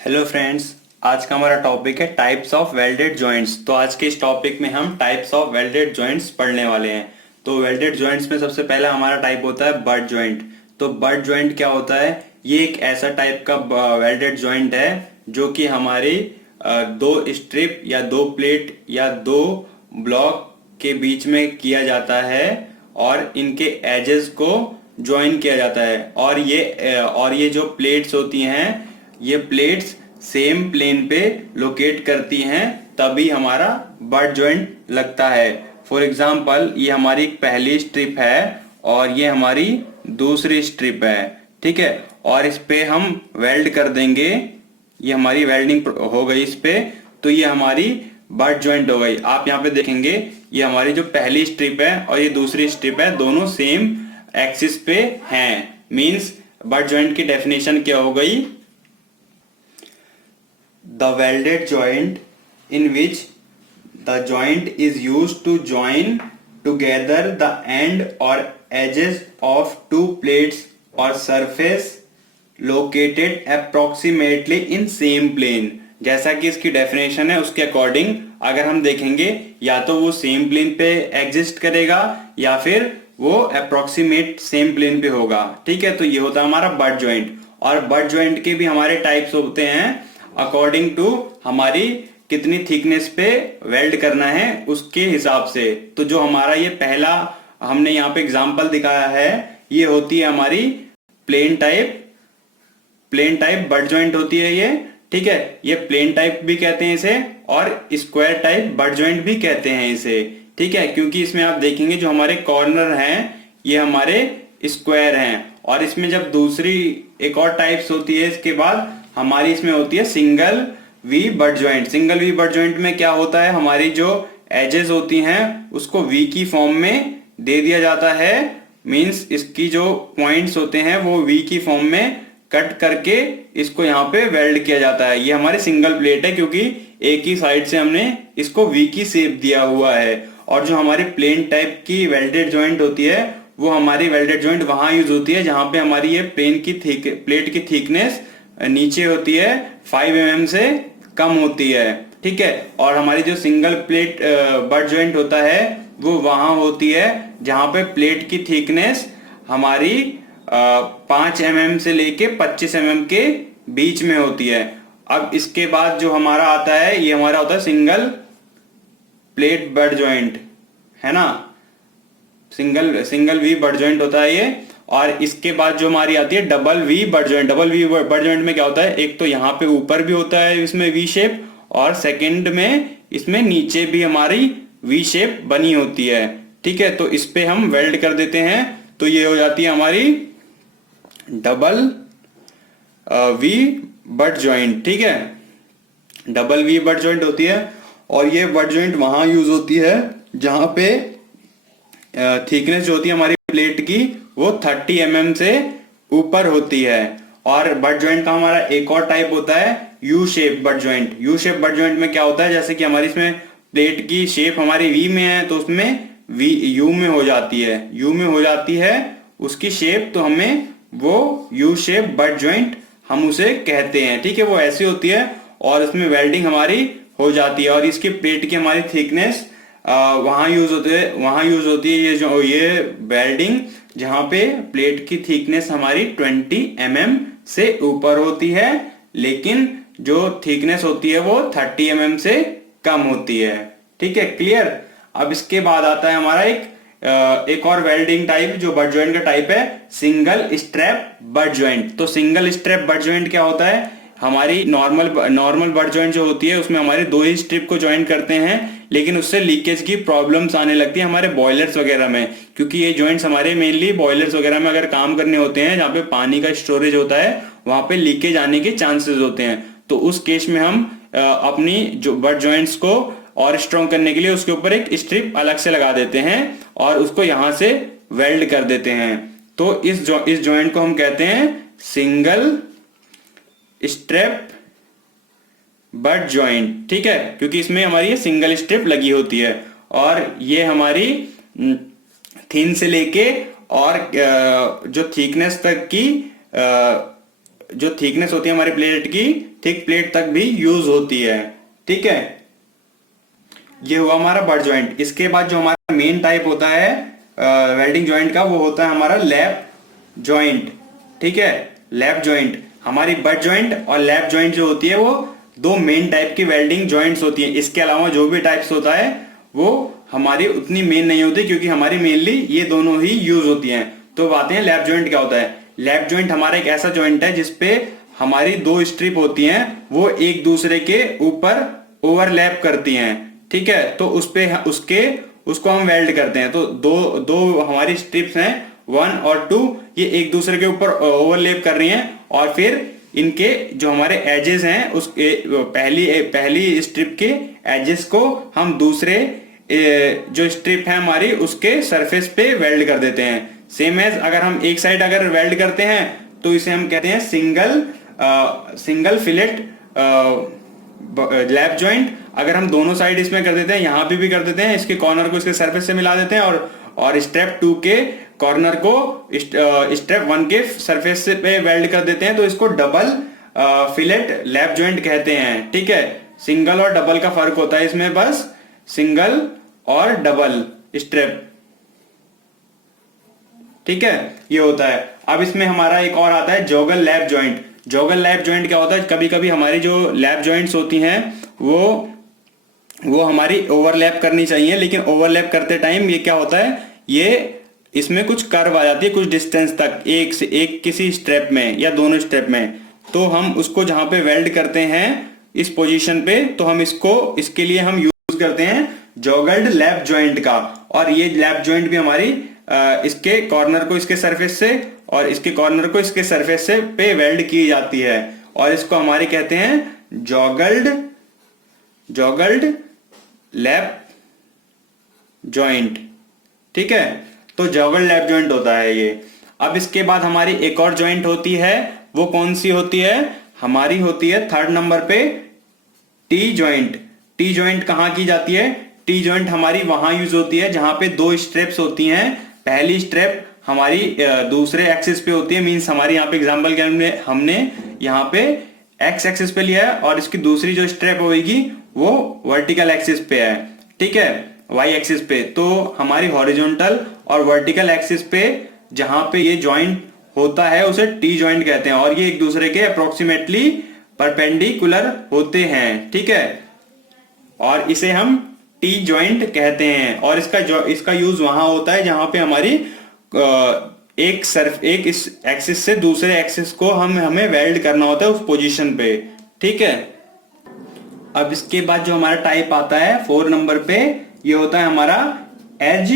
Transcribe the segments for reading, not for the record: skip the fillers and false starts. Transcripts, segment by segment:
Hello friends, आज का हमारा टॉपिक है टाइप्स ऑफ वेल्डेड जॉइंट्स। तो आज के इस टॉपिक में हम टाइप्स ऑफ वेल्डेड जॉइंट्स पढ़ने वाले हैं। तो वेल्डेड जॉइंट्स में सबसे पहला हमारा टाइप होता है बट जॉइंट। तो बट जॉइंट क्या होता है? ये एक ऐसा टाइप का वेल्डेड जॉइंट है जो कि हमारी दो स्ट्रिप या दो प्लेट या दो ब्लॉक के बीच में किया जाता है और इनके एजेस को ज्वाइन किया जाता है। और ये जो प्लेट्स होती हैं, ये प्लेट्स सेम प्लेन पे लोकेट करती हैं, तभी हमारा बट जॉइंट लगता है। फॉर एग्जाम्पल, ये हमारी पहली स्ट्रिप है और ये हमारी दूसरी स्ट्रिप है, ठीक है। और इस पे हम वेल्ड कर देंगे, ये हमारी वेल्डिंग हो गई इस पे, तो ये हमारी बट जॉइंट हो गई। आप यहाँ पे देखेंगे, ये हमारी जो पहली स्ट्रिप है और ये दूसरी स्ट्रिप है, दोनों सेम एक्सिस पे हैं। मींस बट जॉइंट की डेफिनेशन क्या हो गई? The welded joint in which the joint is used to join together the end or edges of two plates or surface located approximately in same plane। जैसा कि इसकी definition है, उसके according अगर हम देखेंगे, या तो वो सेम प्लेन पे एग्जिस्ट करेगा या फिर वो अप्रोक्सीमेट सेम प्लेन पे होगा, ठीक है। तो ये होता है हमारा बट जॉइंट। और बट जॉइंट के भी हमारे टाइप्स होते हैं अकॉर्डिंग टू हमारी कितनी थिकनेस पे वेल्ड करना है उसके हिसाब से। तो जो हमारा ये पहला हमने यहाँ पे एग्जांपल दिखाया है, ये होती है हमारी प्लेन टाइप बट जॉइंट होती है ये, ठीक है। ये प्लेन टाइप भी कहते हैं इसे और स्क्वायर टाइप बट जॉइंट भी कहते हैं इसे, ठीक है। क्योंकि इसमें आप देखेंगे जो हमारे कॉर्नर हैं ये हमारे स्क्वायर हैं। और इसमें जब दूसरी एक और टाइप्स होती है इसके बाद हमारी, इसमें होती है single V butt joint. Single V butt joint में क्या होता है, हमारी जो एजेस होती हैं उसको वी की फॉर्म में दे दिया जाता है। मींस इसकी जो पॉइंट्स होते हैं वो वी की फॉर्म में कट करके इसको यहाँ पे वेल्ड किया जाता है। ये हमारी सिंगल प्लेट है क्योंकि एक ही साइड से हमने इसको वी की शेप दिया हुआ है। और जो हमारी प्लेन टाइप की वेल्डेड जॉइंट होती है, वो हमारी वेल्डेड जॉइंट वहां यूज होती है जहां पे हमारी ये प्लेट की थिकनेस नीचे होती है 5 mm से कम होती है, ठीक है। और हमारी जो सिंगल प्लेट बट जॉइंट होता है वो वहां होती है जहां पे प्लेट की थिकनेस हमारी 5 mm से लेके 25 mm के बीच में होती है। अब इसके बाद जो हमारा आता है, ये हमारा होता है सिंगल प्लेट बट जॉइंट, है ना। सिंगल वी बट जॉइंट होता है ये। और इसके बाद जो हमारी आती है double V butt joint. Double V butt joint में क्या होता है, एक तो यहाँ पे ऊपर भी होता है इसमें वी शेप, और सेकंड में इसमें नीचे भी हमारी वी शेप बनी होती है, ठीक है। तो इस पे हम वेल्ड कर देते हैं, तो ये हो जाती है हमारी डबल वी बट जॉइंट, ठीक है। डबल वी बट जॉइंट होती है और ये बट जॉइंट वहां यूज होती है जहां पे थिकनेस जो होती है हमारी प्लेट की वो 30 mm से ऊपर होती है। और बट जॉइंट का हमारा एक और टाइप होता है U shape butt joint. U shape but joint में क्या होता है, जैसे कि हमारी इसमें प्लेट की शेप हमारी वी में है तो उसमें वी यू में हो जाती है, यू में हो जाती है उसकी शेप, तो हमें वो यू शेप बट जॉइंट हम उसे कहते हैं, ठीक है। वो ऐसी होती है और उसमें वेल्डिंग हमारी हो जाती है और इसकी प्लेट की हमारी थिकनेस वहां यूज होती है ये वेल्डिंग जहां पे प्लेट की थिकनेस हमारी 20 mm से ऊपर होती है, लेकिन जो थिकनेस होती है वो 30 mm से कम होती है, ठीक है। क्लियर। अब इसके बाद आता है हमारा एक और वेल्डिंग टाइप जो बट जॉइंट का टाइप है, सिंगल स्ट्रैप बट जॉइंट। तो सिंगल स्ट्रैप बट जॉइंट क्या होता है, हमारी नॉर्मल बट जॉइंट जो होती है उसमें हमारे दो ही स्ट्रिप को ज्वाइन करते हैं, लेकिन उससे लीकेज की प्रॉब्लम्स आने लगती है हमारे बॉयलर्स वगैरह में, क्योंकि ये जॉइंट्स हमारे मेनली बॉयलर्स वगैरह में अगर काम करने होते हैं जहाँ पे पानी का स्टोरेज होता है, वहां पे लीकेज आने के चांसेस होते हैं। तो उस केस में हम अपनी जो बट जॉइंट्स को और स्ट्रॉन्ग करने के लिए उसके ऊपर एक स्ट्रिप अलग से लगा देते हैं और उसको यहां से वेल्ड कर देते हैं। तो इस जॉइंट को हम कहते हैं सिंगल स्ट्रिप बट जॉइंट, ठीक है, क्योंकि इसमें हमारी ये सिंगल स्ट्रिप लगी होती है और ये हमारी थिन से लेके और जो थिकनेस तक की जो थिकनेस होती है हमारी प्लेट की, थिक प्लेट तक भी यूज होती है। ठीक है, ये हुआ हमारा बट जॉइंट। इसके बाद जो हमारा मेन टाइप होता है वेल्डिंग जॉइंट का, वो होता है हमारा लैप जॉइंट। ठीक है, लैप जॉइंट, हमारी बट जॉइंट और लैप जॉइंट जो होती है वो दो मेन टाइप की वेल्डिंग जॉइंट्स होती है। इसके अलावा जो भी टाइप्स होता है वो हमारी उतनी मेन नहीं होती, क्योंकि हमारी मेनली ये दोनों ही यूज होती हैं। तो बातें हैं लैप जॉइंट क्या होता है। लैप जॉइंट हमारा एक ऐसा जॉइंट है जिसपे हमारी दो स्ट्रिप होती हैं, वो एक दूसरे के ऊपर ओवरलैप करती हैं। ठीक है, तो उसको हम वेल्ड करते हैं। तो दो दो हमारी स्ट्रिप्स हैं 1 और 2, ये एक दूसरे के ऊपर ओवरलैप कर रही हैं, और फिर इनके जो हमारे एजेस हैं उसके पहली स्ट्रिप के एजेस को हम दूसरे जो स्ट्रिप है हमारी उसके सरफेस पे वेल्ड कर देते हैं। सेम एज अगर हम एक साइड अगर वेल्ड करते हैं तो इसे हम कहते हैं सिंगल फिलेट लैप जॉइंट। अगर हम दोनों साइड इसमें कर देते हैं, यहां पे भी कर देते हैं, इसके कॉर्नर को इसके सरफेस से मिला देते हैं, और स्टेप 2 के कॉर्नर को स्टेप 1 के सरफेस पे वेल्ड कर देते हैं, तो इसको डबल फिलेट लैप जॉइंट कहते हैं। ठीक है, सिंगल और डबल का फर्क होता है इसमें, बस सिंगल और डबल स्ट्रेप। ठीक है, ये होता है। अब इसमें हमारा एक और आता है जोगल लैप जॉइंट। जोगल लैप जॉइंट क्या होता है, कभी कभी हमारी जो लैप जॉइंट्स होती हैं वो हमारी ओवरलैप करनी चाहिए, लेकिन ओवरलैप करते टाइम ये क्या होता है, ये इसमें कुछ कर्व आ जाती है कुछ डिस्टेंस तक, एक किसी स्ट्रेप में या दोनों स्ट्रेप में। तो हम उसको जहां पे वेल्ड करते हैं इस पोजीशन पे, तो हम इसके लिए हम यूज करते हैं जोगल्ड लैप जॉइंट का। और ये लैप जॉइंट भी हमारी इसके कॉर्नर को इसके सरफेस से और इसके कॉर्नर को इसके सरफेस से पे वेल्ड की जाती है, और इसको हमारे कहते हैं जोगल्ड लैप जॉइंट। ठीक है, तो जोगल्ड लैप जॉइंट होता है ये। अब इसके बाद हमारी एक और जॉइंट होती है, वो कौन सी होती है, हमारी होती है 3rd नंबर पे टी जॉइंट। टी जॉइंट कहां की जाती है, टी जॉइंट हमारी वहां यूज होती है जहां पे दो स्ट्रेप्स होती हैं। पहली स्ट्रेप हमारी दूसरे एक्सिस पे होती है, मींस हमारी यहाँ पे एग्जांपल के हमने यहाँ पे एक्स एक्सिस पे लिया है, और इसकी दूसरी जो स्ट्रेप होगी वो वर्टिकल एक्सिस पे है। ठीक है, वाई एक्सिस पे। तो हमारी हॉरिजॉन्टल और वर्टिकल एक्सिस पे जहां पे ये जॉइंट होता है उसे टी जॉइंट कहते हैं, और ये एक दूसरे के अप्रोक्सीमेटली परपेंडिकुलर होते हैं। ठीक है, और इसे हम टी जॉइंट कहते हैं। और इसका यूज वहां होता है जहां पे हमारी एक इस एक्सिस से दूसरे एक्सिस को हमें वेल्ड करना होता है उस पोजीशन पे। ठीक है, अब इसके बाद जो हमारा टाइप आता है 4 नंबर पे, ये होता है हमारा एज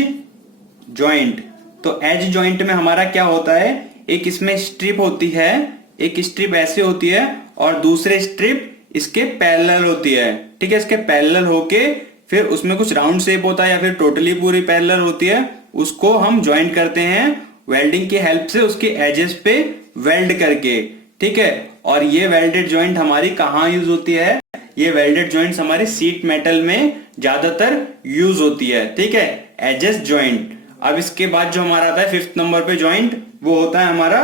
जॉइंट। तो एज जॉइंट में हमारा क्या होता है, एक इसमें स्ट्रिप होती है, एक स्ट्रिप ऐसे होती है और दूसरे स्ट्रिप इसके पैरेलल होती है। ठीक है, इसके पैरेलल होके फिर उसमें कुछ राउंड शेप होता है या फिर टोटली पूरी पैरेलल होती है, उसको हम ज्वाइंट करते हैं वेल्डिंग की हेल्प से उसके एजेस पे वेल्ड करके। ठीक है, और ये वेल्डेड जॉइंट हमारी कहाँ यूज होती है, ये वेल्डेड जॉइंट्स हमारी सीट मेटल में ज्यादातर यूज होती है। ठीक है, एजेस जॉइंट। अब इसके बाद जो हमारा आता है 5th नंबर पे जॉइंट, वो होता है हमारा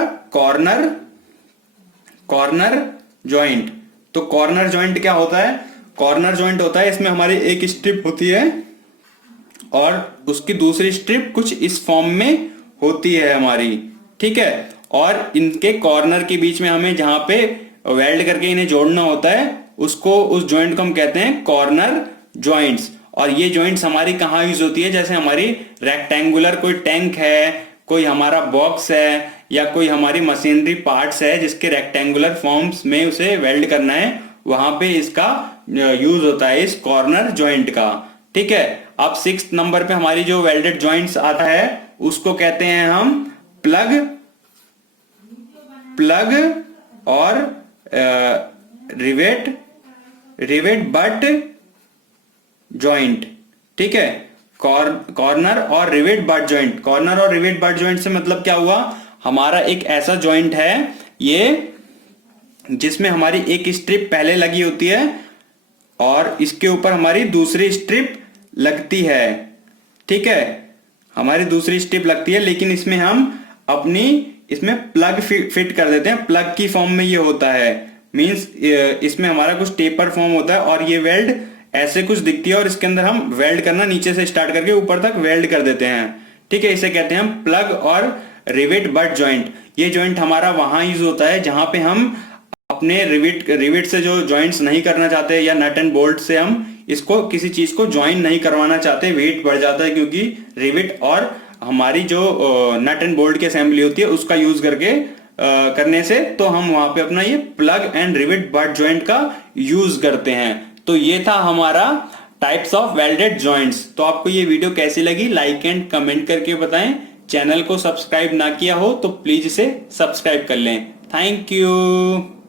कॉर्नर जॉइंट। तो कॉर्नर जॉइंट क्या होता है, कॉर्नर जॉइंट होता है इसमें हमारी एक स्ट्रिप होती है और उसकी दूसरी स्ट्रिप कुछ इस फॉर्म में होती है हमारी। ठीक है, और इनके कॉर्नर के बीच में हमें जहां पे वेल्ड करके इन्हें जोड़ना होता है उस जॉइंट को हम कहते हैं कॉर्नर जॉइंट्स। और ये जॉइंट्स हमारी कहाँ यूज होती है, जैसे हमारी रेक्टेंगुलर कोई टैंक है, कोई हमारा बॉक्स है, या कोई हमारी मशीनरी पार्ट्स है जिसके रेक्टेंगुलर फॉर्म्स में उसे वेल्ड करना है, वहां पे इसका यूज होता है इस कॉर्नर जॉइंट का। ठीक है, अब 6th नंबर पे हमारी जो वेल्डेड जॉइंट्स आता है उसको कहते हैं हम प्लग और रिवेट बट जॉइंट। ठीक है, कॉर्नर और रिवेट बट जॉइंट। कॉर्नर और रिवेट बट जॉइंट से मतलब क्या हुआ, हमारा एक ऐसा जॉइंट है ये जिसमें हमारी एक स्ट्रिप पहले लगी होती है और इसके ऊपर हमारी दूसरी स्ट्रिप लगती है। ठीक है, हमारी दूसरी स्ट्रिप लगती है, लेकिन इसमें हम अपनी इसमें प्लग फिट कर देते हैं। प्लग की फॉर्म में ये होता है, मींस इसमें हमारा कुछ टेपर फॉर्म होता है और ये वेल्ड ऐसे कुछ दिखती है और इसके अंदर हम वेल्ड करना नीचे से स्टार्ट करके ऊपर तक वेल्ड कर देते हैं। ठीक है, इसे कहते हैं हम प्लग और रिवेट बट जॉइंट। ये जॉइंट हमारा वहां यूज होता है जहां पे हम अपने रिवेट से जो जॉइंट्स नहीं करना चाहते या नट एंड बोल्ट से हम इसको किसी चीज को ज्वाइन नहीं करवाना चाहते, वेट बढ़ जाता है क्योंकि रिवेट और हमारी जो नट एंड बोल्ट की असेंबली होती है उसका यूज करके करने से, तो हम वहां पे अपना ये plug and rivet butt joint का यूज करते हैं। तो ये था हमारा टाइप्स ऑफ वेल्डेड जॉइंट्स। तो आपको ये वीडियो कैसी लगी लाइक एंड कमेंट करके बताएं। चैनल को सब्सक्राइब ना किया हो तो प्लीज इसे सब्सक्राइब कर लें। Thank you.